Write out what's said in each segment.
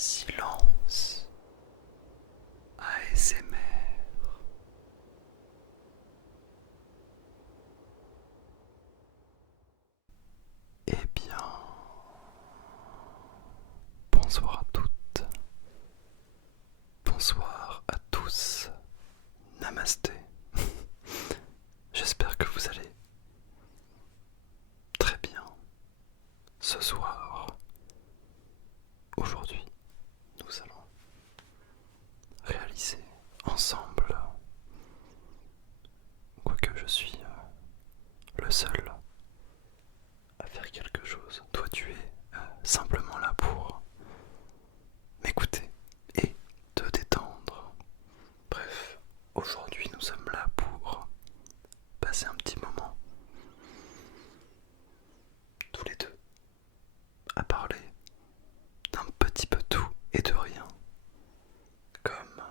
Silence ASMR. Eh bien, bonsoir à toutes, bonsoir à tous, namasté. J'espère que vous allez très bien ce soir. Aujourd'hui, nous allons réaliser ensemble, quoique je suis le seul à faire quelque chose. Toi, tu es simplement là pour m'écouter et te détendre. Bref, aujourd'hui, nous sommes là pour passer un petit moment tous les deux à parler d'un petit peu tout et de rien. Comme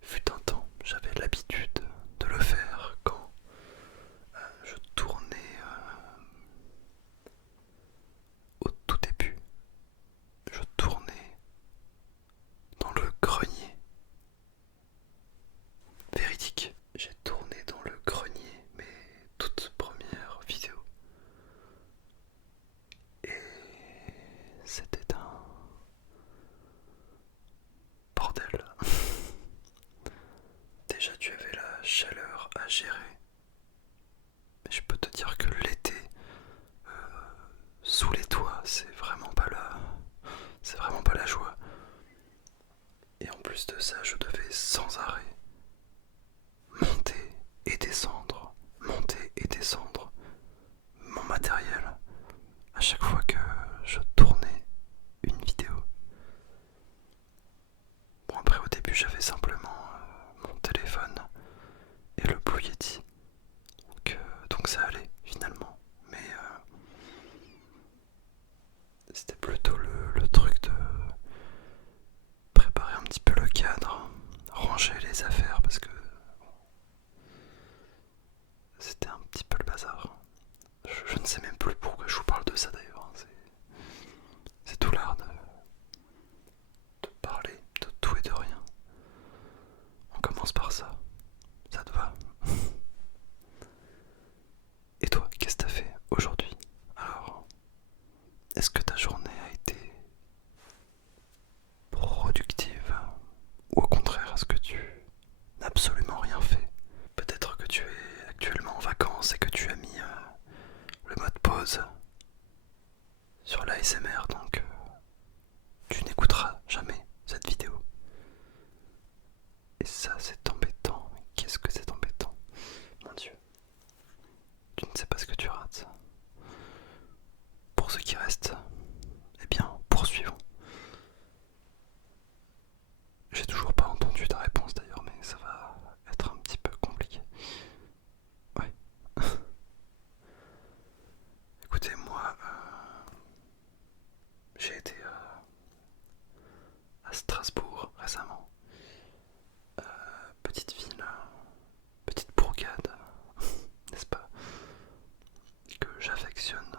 fut un temps, j'avais l'habitude de le faire quand je tournais au tout début. Je tournais dans le grenier. Véridique, j'ai tourné dans le grenier mes toutes premières vidéos. Et c'était un bordel. Déjà, tu avais la chaleur à gérer. Mais je peux te dire que l'été, sous les toits, c'est vraiment pas la joie. Et en plus de ça, je devais sans arrêt monter et descendre mon matériel à chaque fois que je tournais une vidéo. Bon, après au début j'avais simplement mon téléphone et le Blue Yeti, donc ça allait finalement, mais c'était plutôt le truc de préparer un petit peu le cadre, ranger les affaires parce que c'était un petit peu le bazar. Je ne sais même plus pourquoi je vous parle de ça d'ailleurs. C'est tout l'art de parler de tout et de rien. On commence par ça. Ça te va? Et toi, qu'est-ce que t'as fait aujourd'hui? Alors, est-ce que ta journée a été productive? Ou au contraire, est-ce que tu n'as absolument rien fait? Peut-être que tu es actuellement en vacances et que tu as mis le mode pause sur l'ASMR, donc tu n'écouteras jamais cette vidéo. Et ça, c'est embêtant. Qu'est-ce que c'est embêtant? Mon Dieu. Tu ne sais pas ce que tu rates. Pour ceux qui restent, eh bien, poursuivons. J'ai toujours pas entendu ta réponse d'ailleurs, mais ça va être un petit peu compliqué. Ouais. Écoutez, moi, j'ai été à Strasbourg récemment. Petite ville, petite bourgade, n'est-ce pas, que j'affectionne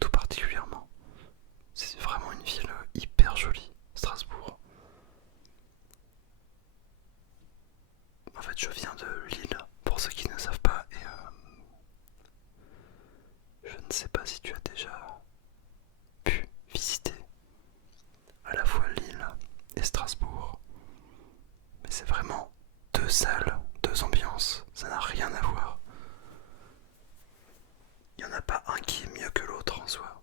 tout particulièrement. C'est vraiment une ville hyper jolie, Strasbourg. En fait, je viens de Lille, pour ceux qui ne savent pas, et je ne sais pas si tu as déjà pu visiter à la fois Lille et Strasbourg. Mais c'est vraiment deux salles, deux ambiances, ça n'a rien à voir. Il n'y en a pas un qui est mieux que l'autre en soi.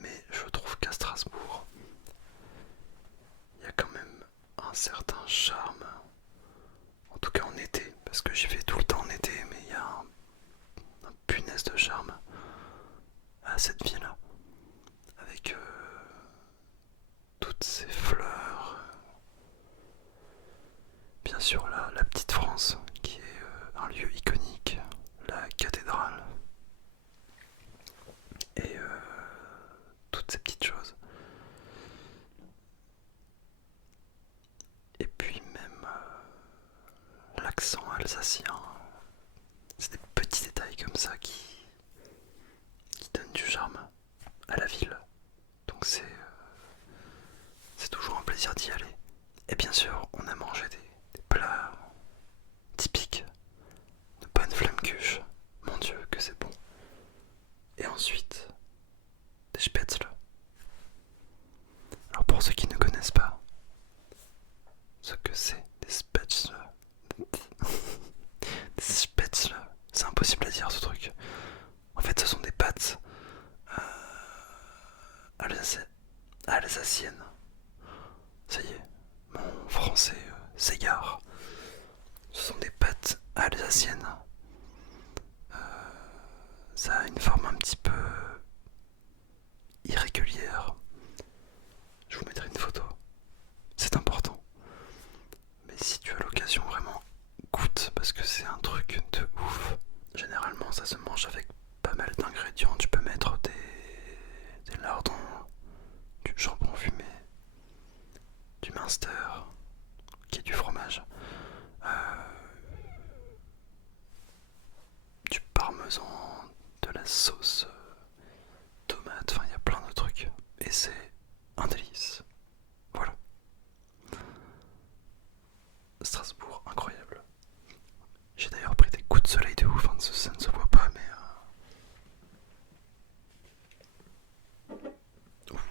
Mais je trouve qu'à Strasbourg, il y a quand même un certain charme. En tout cas en été, parce que j'y vais tout le temps en été, mais il y a un punaise de charme à cette ville. Avec toutes ces fleurs. Bien sûr la petite France, qui est un lieu iconique, la cathédrale. Et toutes ces petites choses. Et puis même l'accent alsacien. C'est des petits détails comme ça qui donnent du charme à la ville. ensuite des spätzle. Alors pour ceux qui ne connaissent pas ce que c'est des spätzle, des spätzle, c'est impossible à dire ce truc. En fait ce sont des pâtes alsaciennes. Ça y est, mon français s'égare. Ce sont des pâtes alsaciennes. Ça a une forme un petit peu irrégulière. Je vous mettrai une photo. C'est important. Mais si tu as l'occasion, vraiment, goûte parce que c'est un truc de ouf. Généralement, ça se mange avec pas mal d'ingrédients. Tu peux mettre des lardons, du jambon fumé, du minster, qui est du fromage, du parmesan, de la sauce tomate, enfin il y a plein de trucs. Et c'est un délice. Voilà. Strasbourg, incroyable. J'ai d'ailleurs pris des coups de soleil de ouf, hein, ça ne se voit pas, mais ouf.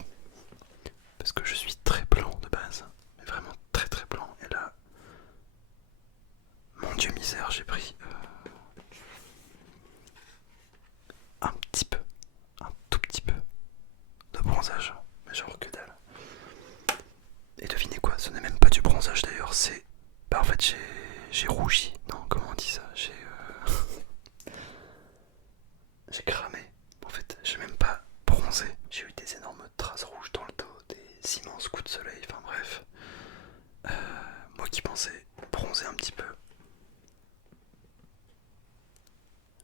Parce que je suis très blanc de base, mais vraiment très très blanc. Et là, mon dieu misère, j'ai pris un petit peu, un tout petit peu de bronzage, mais genre que dalle. Et devinez quoi, ce n'est même pas du bronzage d'ailleurs, c'est... Bah en fait j'ai rougi, non comment on dit ça, j'ai cramé. En fait j'ai même pas bronzé, j'ai eu des énormes traces rouges dans le dos, des immenses coups de soleil, enfin bref. Moi qui pensais bronzer un petit peu,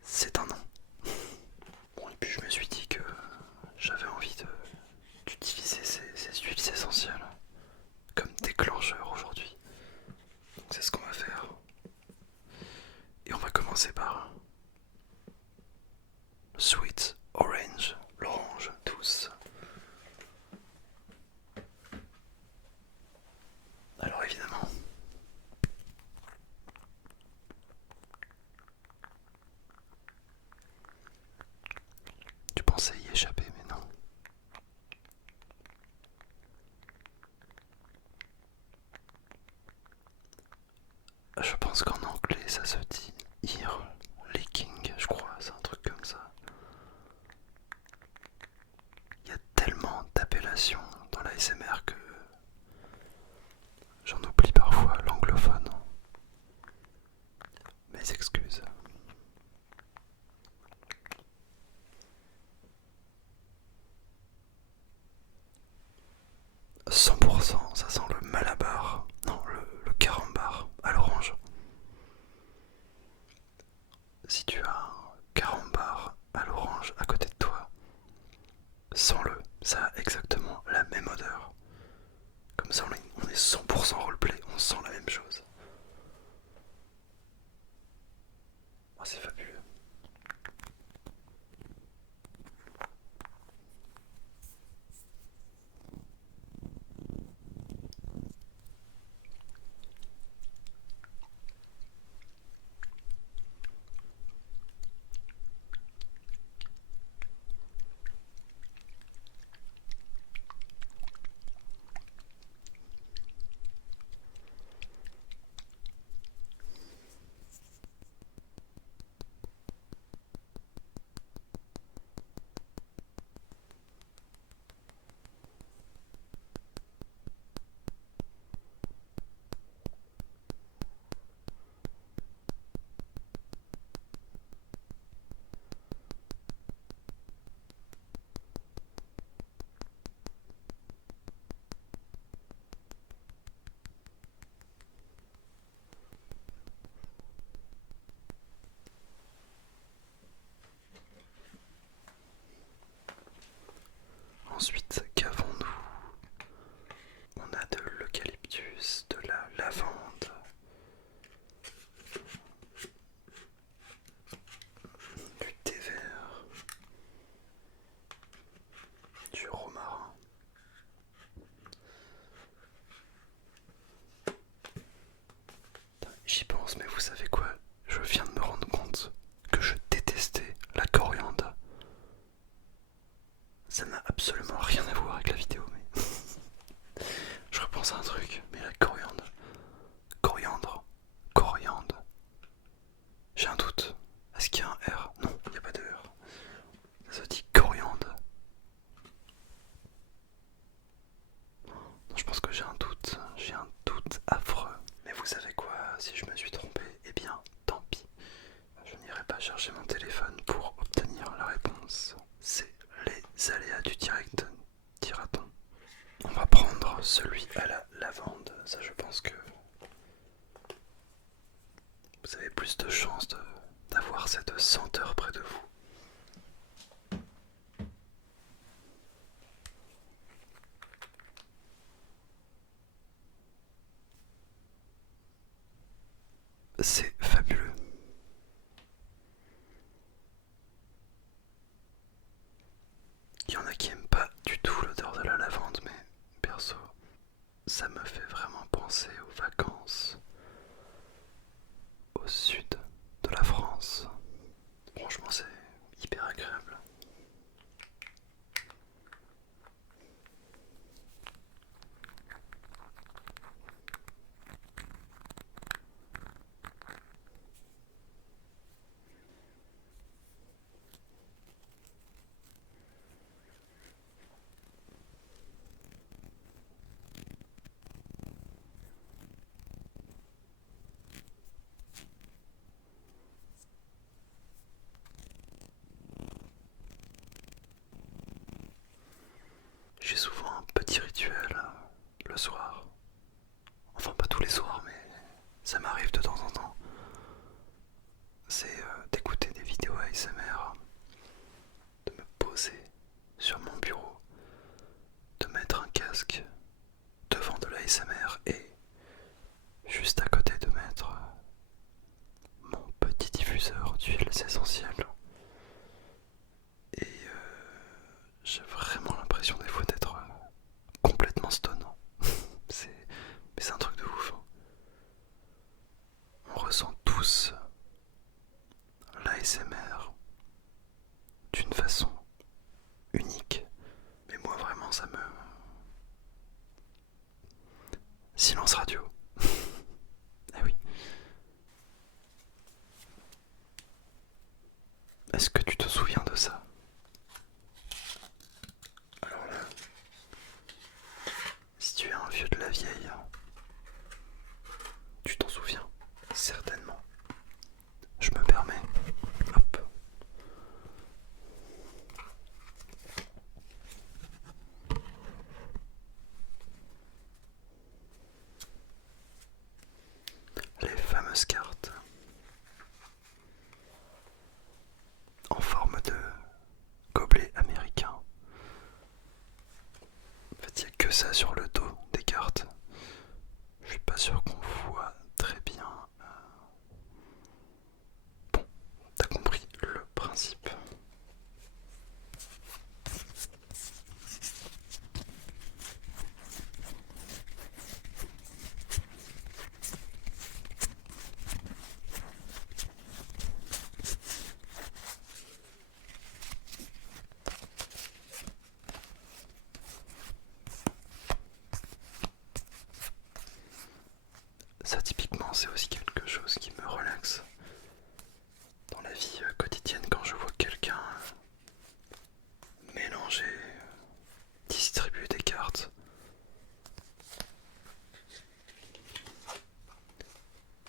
c'est un non. Bon et puis je me suis dit que j'avais envie d'utiliser ces huiles essentielles comme déclencheur aujourd'hui. Donc c'est ce qu'on va faire. Et on va commencer par Sweet Orange, l'orange douce. Alors évidemment, tu pensais y échapper mais non. Je pense qu'en anglais ça se dit ear licking, je crois, c'est un truc comme ça. Il y a tellement d'appellations dans la SMR que j'en oublie parfois l'anglophone. Mes excuses. 100%, ça sent le malabar, non, le carambar à l'orange. Si tu as un carambar à l'orange à côté de toi, sens-le, ça a exactement la même odeur. Comme ça on est 100% roleplay, on sent la même chose. Oh, c'est fabuleux. Ça n'a absolument rien à voir avec la vidéo, mais je repense à un truc, mais la coriandre. Coriandre. Coriandre. J'ai un doute. Est-ce qu'il y a un R? Non, il n'y a pas de R. Ça se dit coriandre. Non, je pense que j'ai un doute. J'ai un doute affreux. Mais vous savez quoi? Si je me suis trompé, eh bien, tant pis. Je n'irai pas chercher mon téléphone pour obtenir la réponse. C'est les aléas du direct, dira-t-on. On va prendre celui à la lavande. Ça, je pense que vous avez plus de chances d'avoir cette senteur près de vous. C'est fabuleux. Il y en a qui aiment pas du tout l'odeur de la lavande, mais perso, ça me fait vraiment penser aux vacances au sud de la France. Franchement, c'est hyper agréable. J'ai souvent un petit rituel le soir. Enfin, pas tous les soirs, mais ça m'arrive de temps en temps. C'est d'écouter des vidéos ASMR, de me poser sur mon bureau, de mettre un casque devant de l'ASMR et juste à côté de mettre mon petit diffuseur d'huiles essentielles. Et j'ai vraiment l'impression des fois d'être complètement stonant. Mais c'est un truc de ouf. On ressent tous l'ASMR d'une façon unique. Mais moi vraiment ça me... Silence radio. Ah oui. Est-ce que tu te souviens de ça? Alors là, si tu es un vieux de la vieille, tu t'en souviens certainement. Je me permets. Hop. Les fameuses cartes en forme de gobelet américain. En fait, il n'y a que ça sur le dos des cartes. Je suis pas sûr qu'on voit très bien. Bon, t'as compris le principe. Ça typiquement c'est aussi quelque chose qui me relaxe dans la vie quotidienne quand je vois quelqu'un mélanger, distribuer des cartes.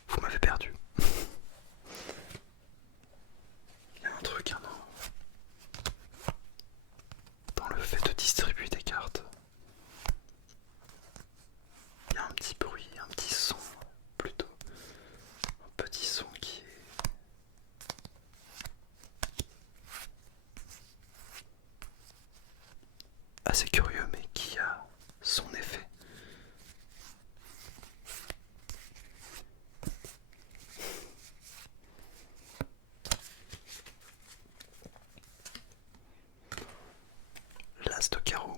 Vous m'avez perdu. Il y a un truc hein, dans le fait de distribuer des cartes. Il y a un petit bruit, un petit son plutôt. Un petit son qui est assez curieux mais qui a son effet. L'as de carreau.